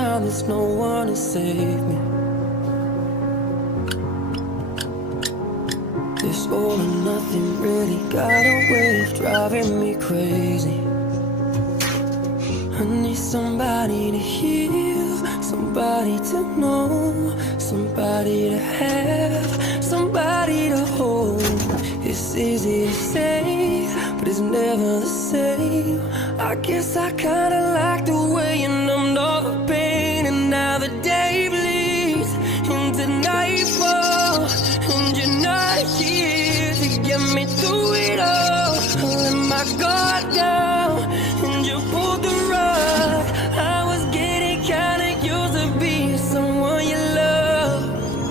time there's no one to save me. This all or nothing really got a way of driving me crazy. I need somebody to heal, somebody to know, somebody to have, somebody to hold. It's easy to say, but it's never the same. I guess I kinda like the way you numbed all the pain, and now the day bleeds into nightfall, and you're not here to get me through it all. I let my guard down.